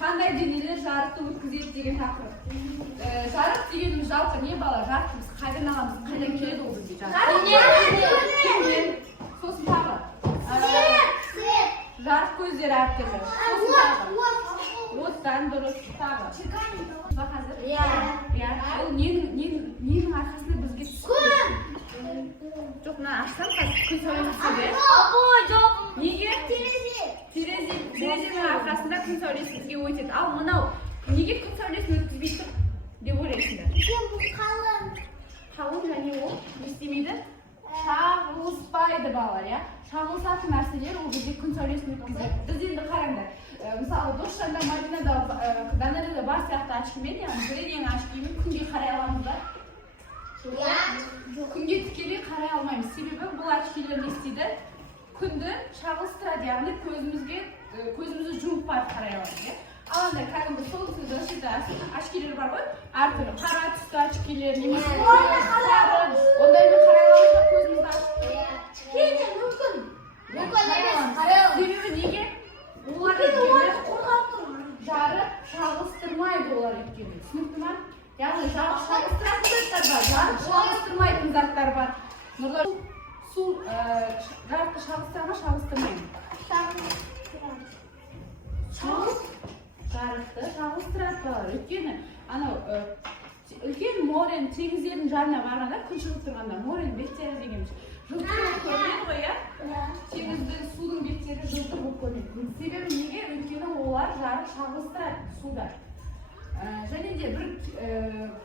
Қандай денелер жарықты өткізеді деген тақырып. Жарық дегеніміз жалпы не бала? Жарықты біз қайдан аламыз? Қайдан келеді ол бізге жарық? Күннен. Сосын тағы. Жарық көздері әртүрлі. Сосын тағы. Оттан дұрыс тағы. Қазір? Иә. Ол ненің арқасында бізге түседі? Жоқ, мына ашсам қазір күн сәулесі түседі. Жоқ. Неге? Терезенің арқасында күн сәулесі бізге өтеді. Ал мынау неге күн сәулесін өткізбей тұр деп ойлайсыңдар? Қалың және ол не істемейді? Шағылыспайды балалар, иә? Шағылысатын нәрселер ол бізге күн сәулесін өткізеді. Біз енді қараңдар. Мысалы, Досжанда, Мадинада, Данарада бар сияқты очкимен, яғни зрениенің очкимен күнге қарай аламыз ба? Күнге тікелей қарай алмаймыз. Себебі бұл очкилер не істейді? Күнді шағылыстырады, яғни көзімізді жұмып барып қарай аламыз. Ал анда кәдімгі сол очкилер бар ғой, әртүрлі қара түсті очкилер, немесе ондаймен қарай аламыз ба көзімізді ашып? Мүмкін. Себебі неге? Олар жарық шағылыстырмайды олар өйткені. Түсінікті ма? Яғни жарық шағылыстыратын заттар бар, жарық шағылыстырмайтын заттар бар. Нұрлар су жарықты шағылыстыра ма, шағылыстырмайды? Жарықты шағылыстырады балалар. Өйткені анау үлкен морен теңіздердің жанына барғанда, күн шығып тұрғанда морен беттері дегеніміз жылтыр болып көрінеді ғой, иә? Теңіздің судың беттері жылтыр болып көрінеді. Себебі неге? Өйткені олар жарық шағылыстырады суда. Және де бір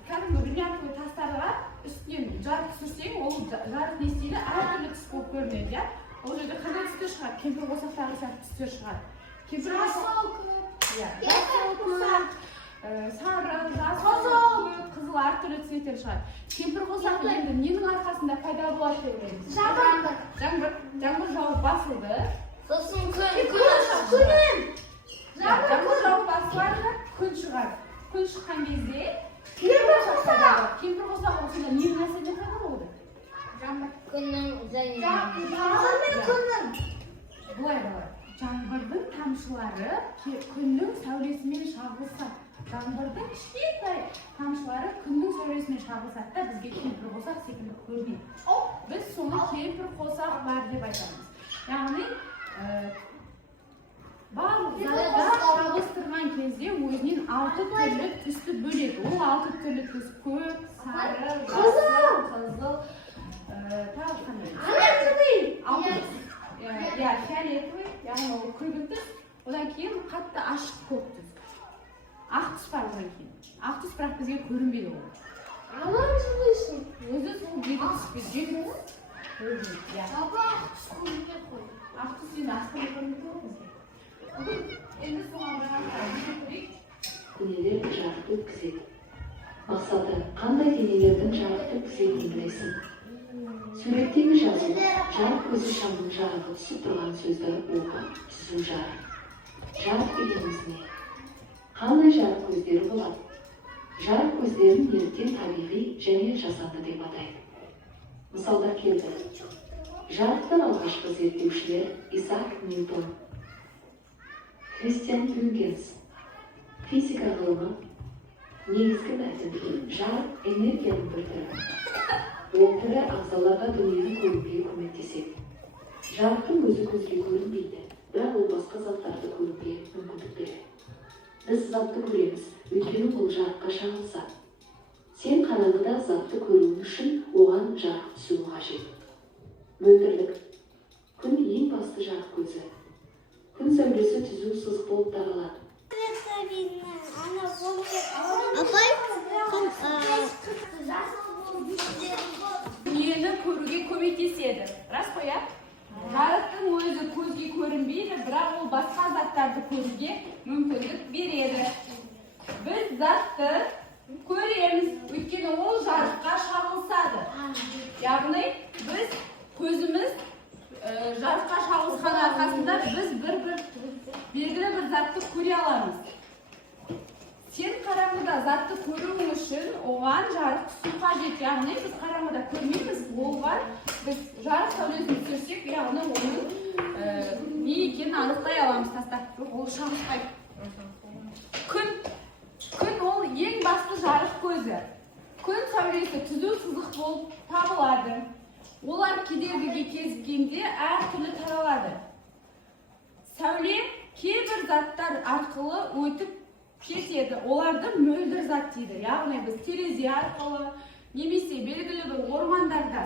кәдімгі бриллиантовый тастарға үстінен жарық түсірсең, ол жарық не істейді? Әртүрлі түс болып көрінеді, иә? Ол жерде қандай түстер шығады? Кемпірқосақтағы сияқты түстер шығады. Сары, жасыл, қызыл әртүрлі цветтер шығады. Кемпірқосақ енді ненің арқасында пайда болады деп ойлаймыз? Жаңбыр жауып басылды. Сосын Жаңбыр жауып басылады, күн шығады. Күн шыққан кезде кемпірқосақ осында ненің әсерінен пайда болды? күннің Бұлай болады. Жаңбырдың тамшылары күннің сәулесімен шағылысады. Жаңбырдың кішкентай тамшылары күннің сәулесімен шағылысады да бізге кемпірқосақ секілді көрінеді. Біз соны кемпірқосақ бар деп айтамыз. Яғни барлық заттар шағылыстырған кезде өзінен 6 түрлі түсті бөледі. Ол 6 түрлі түс: көк, сары, жасыл, қызыл, тағы қандай? Фиолетовый, яғни ол күлгін түс. Одан кейін қатты ашық көк түс. Ақ түс бар одан кейін. Ақ түс бірақ бізге көрінбейді ол. Өзі сол жеті түспен жеті түс. Ақ түс енді аспан көрінбейді ғой бізге. Енді соған көрейік. Денелер жарықты өткізеді. Мақсаты қандай денелердің жарықты өткізетінін білесің. Суреттегі жазу жарық көзі шамның жарығы түсіп тұрған сөзді оқып түзу жарық. Жарық дегеніміз не? Қандай жарық көздері болады? Жарық көздерін неліктен табиғи және жасанды деп атайды? Мысалдар келді. Жарықтың алғашқы зерттеушілер Исаак Ньютон, Кристиан Huygens. Физика ғылымы негізгі мәтін жарық энергияның бір түрі. Ол түрі ағзаларға дүниені көруге көмектеседі. Жарықтың өзі көзге көрінбейді, бірақ ол басқа заттарды көруге мүмкіндік береді. Біз затты көреміз, өйткені ол жарыққа шағылысады. Сен қараңғыда затты көруің үшін оған жарық түсуі қажет. Мөлдірлік. Күн ең басты жарық көзі. Күн сәулесі түзу сызық болып таралады. Дүниені көруге көмектеседі. Рас қой, иә? Жарықтың өзі көзге көрінбейді, бірақ ол басқа заттарды көруге мүмкіндік береді. Біз затты көреміз, өйткені ол жарыққа шағылысады. Яғни біз көзіміз жарыққа шағылысқан арқасында біз белгілі бір затты көре аламыз. Сен қараңғыда затты көруің үшін оған жарық түсу қажет. Яғни біз қараңғыда көрмейміз, ол бар. Біз жарық сәулесін түсірсек, яғни оның не екенін анықтай аламыз тастап. Ол шағылыспайды. болып табылады. Олар кедергіге кезіккенде әртүрлі таралады. Сәуле кейбір заттар арқылы өтіп кетеді. Оларды мөлдір зат дейді. Яғни біз терезе арқылы, немесе белгілі бір ормандарда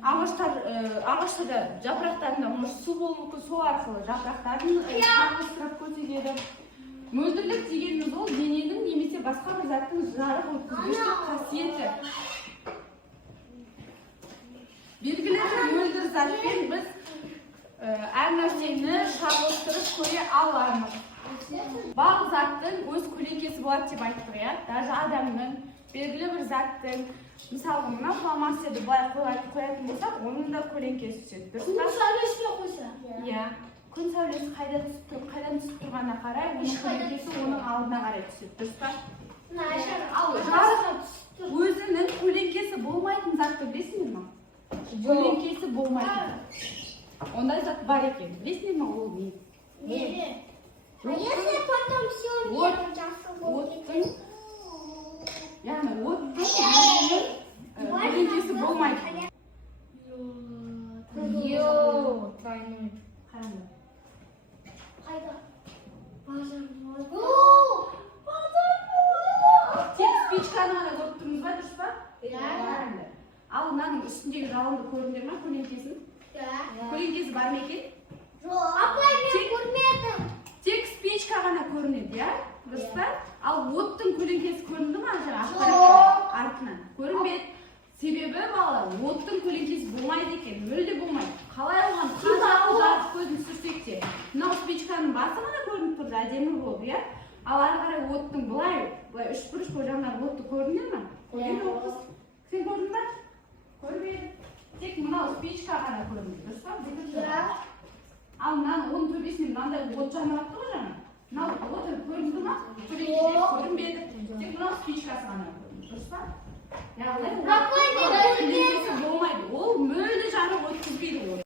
ағаштарда жапырақтарында су болуы мүмкін, сол арқылы жапырақтарын шағылыстырып көрсетеді. Мөлдірлік дегеніміз ол дененің немесе басқа бір заттың жарық өткізгіштік қасиеті. Белгілі бір мөлдір затпен біз әр нәрсені шағылыстырып көре аламыз. Бақ заттың өз көлеңкесі болады деп айттық, иә? Даже адамның, белгілі бір заттың, мысалы, мына фломастерді былай қоятын болсақ, оның да көлеңкесі түседі. Күн сәулесіне қойса? Иә. Күн сәулесі қайдан түсіп тұрғанына қарай, оның көлеңкесі оның алдына қарай түседі. Дұрыс па? Ал жарық өзінің көлеңкесі болмайтын затты білесіңдер ме? Көлеңкесі болмайтын. Ондай зат бар екен. Білесіңдер ме ол не? Если потом все Оттың, яғни оттың көлеңкесі болмайды. Тройной. Қараңдар. Қайда? Базар. Тек спичканы ғана көріп тұрмыз ба, дұрыс па? Иә. Ал мынаның үстіндегі жалынды көрдіңдер ме көлеңкесін? Көлеңкесі бар ма екен? Жоқ. Апай, мен көрмедім. Тек спичка ғана көрінеді, иә? Дұрыс па? Ал оттың көлеңкесі көрінді ма? Артынан. Көрінбеді. Себебі балалар, оттың көлеңкесі болмайды екен, мүлде болмайды. Қалай оған қаншалықты жарық көзін түсірсек те, мынау спичканың басы ғана көрініп тұрды, әдемі болып, иә? Ал ары қарай оттың былай үшбұрыш болып жағынан отты көрдіңдер ме? Көрген жоқпыз. Сен көрдің бе? Көрмедім. Тек мынау спичка ғана көрінді, дұрыс па? Ал оның төбесінен мынандай от жанырақты ғой жаңа. Мынау оты көрінді ме? Көрінбеді. Тек мынау спичкасы ғана көрінді, дұрыс па? Яғни, ол мүлде жарық өткізбейді ол.